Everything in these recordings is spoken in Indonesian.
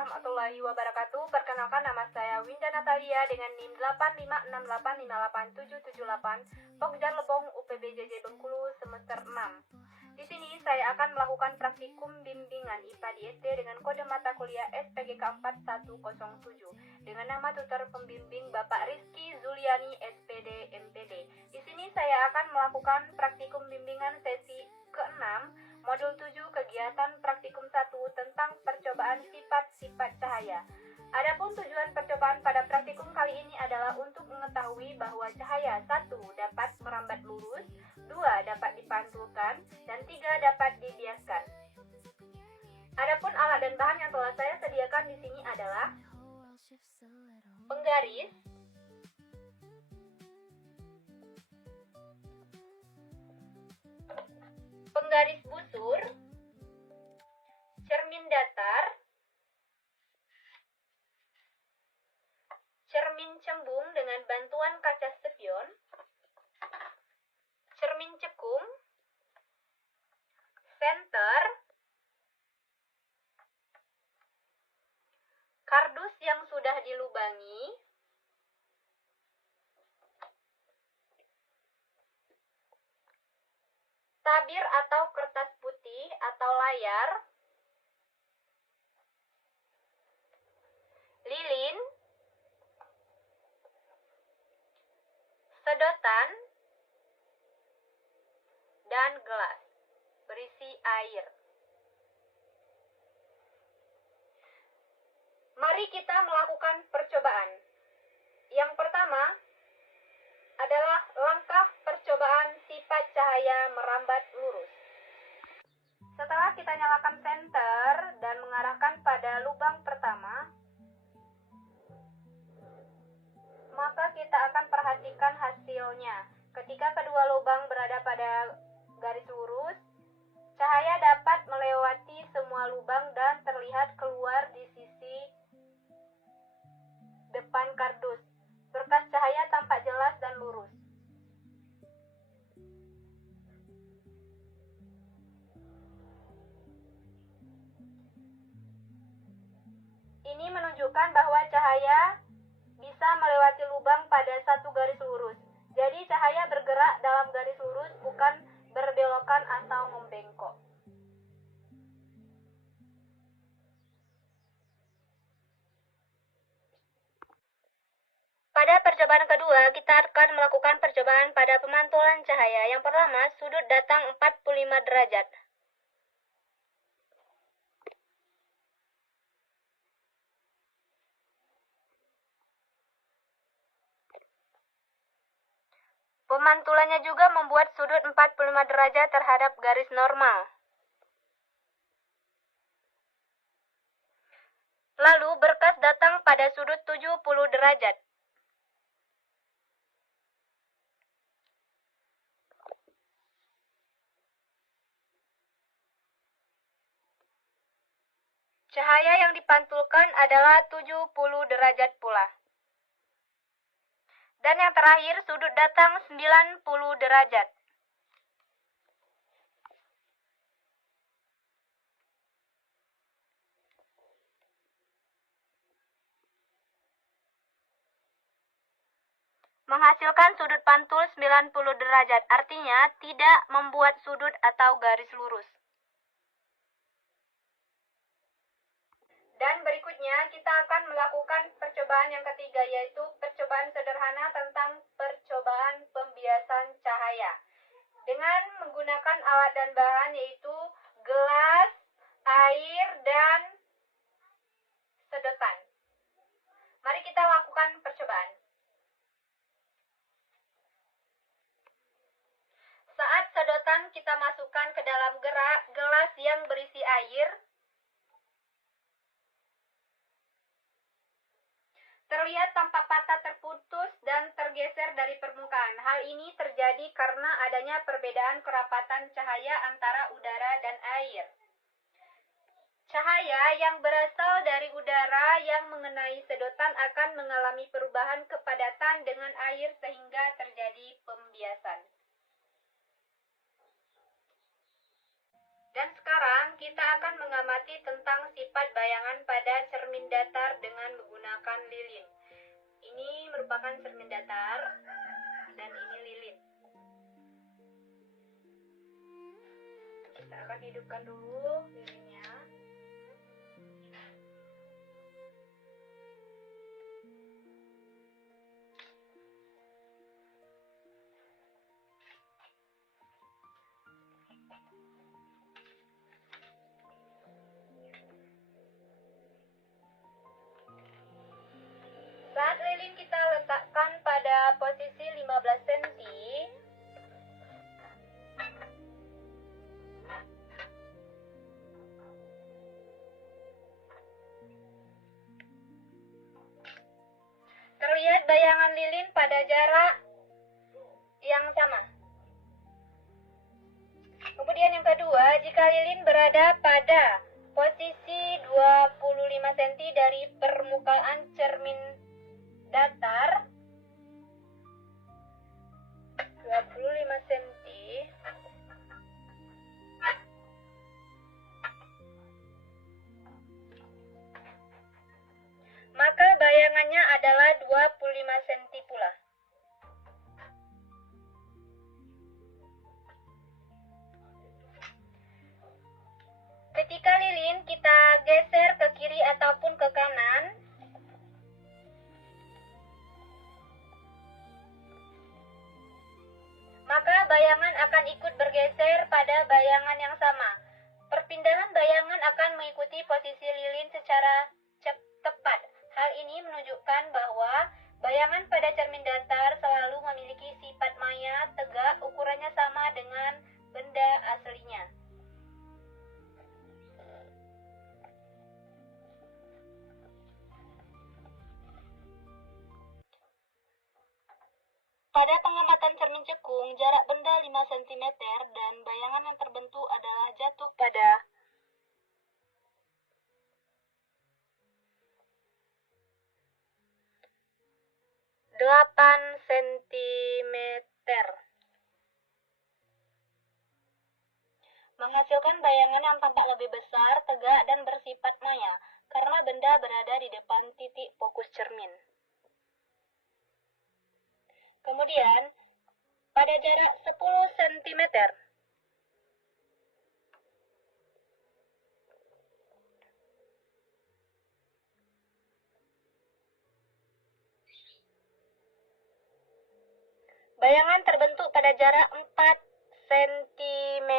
warahmatullahi wabarakatuh. Perkenalkan, nama saya Winda Natalia dengan NIM 856858778, Pokjar Lebong, UPBJJ Bengkulu, semester 6. Di sini saya akan melakukan praktikum bimbingan IPA di SD dengan kode mata kuliah SPGK 4107 dengan nama tutor pembimbing Bapak Rizky Zuliani SPD MPD. Di sini saya akan melakukan praktikum bimbingan sesi ke-6 modul 7 kegiatan praktikum 1 tentang percobaan sifat-sifat cahaya. Adapun tujuan percobaan pada praktikum kali ini adalah untuk mengetahui bahwa cahaya 1 dapat merambat lurus, 2 dapat dipantulkan, dan 3 dapat dibiaskan. Adapun alat dan bahan yang telah saya sediakan di sini adalah penggaris, penggaris busur, cermin datar, cermin cembung dengan bantuan kaca spion, cermin cekung, senter, kardus yang sudah dilubangi, tabir atau kertas putih atau layar, lilin, sedotan, dan gelas berisi air. Mari kita melakukan percobaan. Yang pertama adalah langkah percobaan sifat cahaya merambat lurus. Setelah kita nyalakan senter dan mengarahkan pada lubang pertama, maka kita akan perhatikan hasilnya. Ketika kedua lubang berada pada garis lurus, cahaya dapat melewati semua lubang dan terlihat keluar di sisi depan kardus. Berkas cahaya tampak jelas dan lurus. Ini menunjukkan bahwa cahaya bisa melewati lubang pada satu garis lurus. Jadi cahaya bergerak dalam garis lurus, bukan berbelokan atau membengkok. Pada percobaan kedua, kita akan melakukan percobaan pada pemantulan cahaya. Yang pertama, sudut datang 45 derajat. Pemantulannya juga membuat sudut 45 derajat terhadap garis normal. Lalu berkas datang pada sudut 70 derajat. Cahaya yang dipantulkan adalah 70 derajat pula. Dan yang terakhir, sudut datang 90 derajat. Menghasilkan sudut pantul 90 derajat, artinya tidak membuat sudut atau garis lurus. Dan berikutnya kita akan melakukan percobaan yang ketiga, yaitu percobaan sederhana tentang percobaan pembiasan cahaya. Dengan menggunakan alat dan bahan yaitu gelas, air, dan sedotan. Mari kita lakukan percobaan. Saat sedotan kita masukkan ke dalam gelas yang berisi air, terlihat tampak patah, terputus, dan tergeser dari permukaan. Hal ini terjadi karena adanya perbedaan kerapatan cahaya antara udara dan air. Cahaya yang berasal dari udara yang mengenai sedotan akan mengalami perubahan kepadatan dengan air sehingga terjadi pembiasan. Dan sekarang kita akan mengamati tentang sifat bayangan pada cermin datar dengan menggunakan lilin. Ini merupakan cermin datar dan ini lilin. Kita akan hidupkan dulu lilinnya. Saat lilin kita letakkan pada posisi 15 cm, terlihat bayangan lilin pada jarak yang sama. Kemudian yang kedua, jika lilin berada pada posisi 25 cm dari permukaan cermin datar, 25 cm, maka bayangannya adalah 25 cm pula. Ketika lilin kita geser ke kiri ataupun ke kanan, maka bayangan akan ikut bergeser pada bayangan yang sama. Perpindahan bayangan akan mengikuti posisi lilin secara tepat. Hal ini menunjukkan bahwa bayangan pada cermin datar selalu memiliki sifat maya, tegak, ukurannya sama dengan benda aslinya. Pada pengamatan cermin cekung, jarak benda 5 cm dan bayangan yang terbentuk adalah jatuh pada 8 cm, menghasilkan bayangan yang tampak lebih besar, tegak, dan bersifat maya, karena benda berada di depan titik fokus cermin. Kemudian, pada jarak 10 cm, bayangan terbentuk pada jarak 4 cm.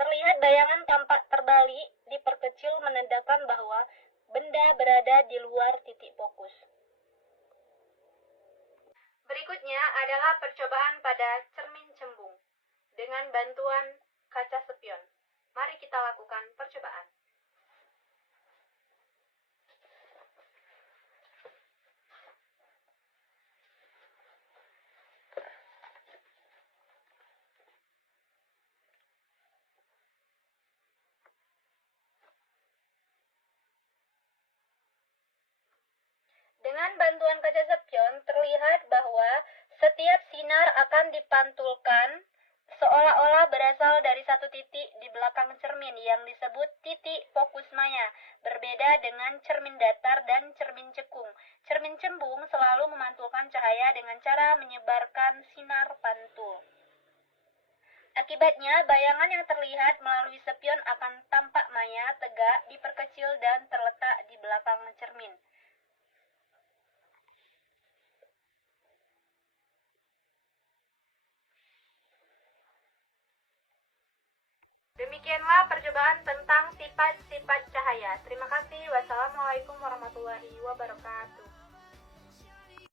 Terlihat bayangan tampak terbalik, diperkecil menandakan bahwa benda berada di luar titik fokus. Berikutnya adalah percobaan pada cermin cembung dengan bantuan kaca spion. Mari kita lakukan percobaan. Dengan bantuan kaca spion, terlihat bahwa setiap sinar akan dipantulkan seolah-olah berasal dari satu titik di belakang cermin yang disebut titik fokus maya, berbeda dengan cermin datar dan cermin cekung. Cermin cembung selalu memantulkan cahaya dengan cara menyebarkan sinar pantul. Akibatnya, bayangan yang terlihat melalui spion akan tampak maya, tegak, diperkecil, dan terletak di belakang cermin. Demikianlah percobaan tentang sifat-sifat cahaya. Terima kasih. Wassalamualaikum warahmatullahi wabarakatuh.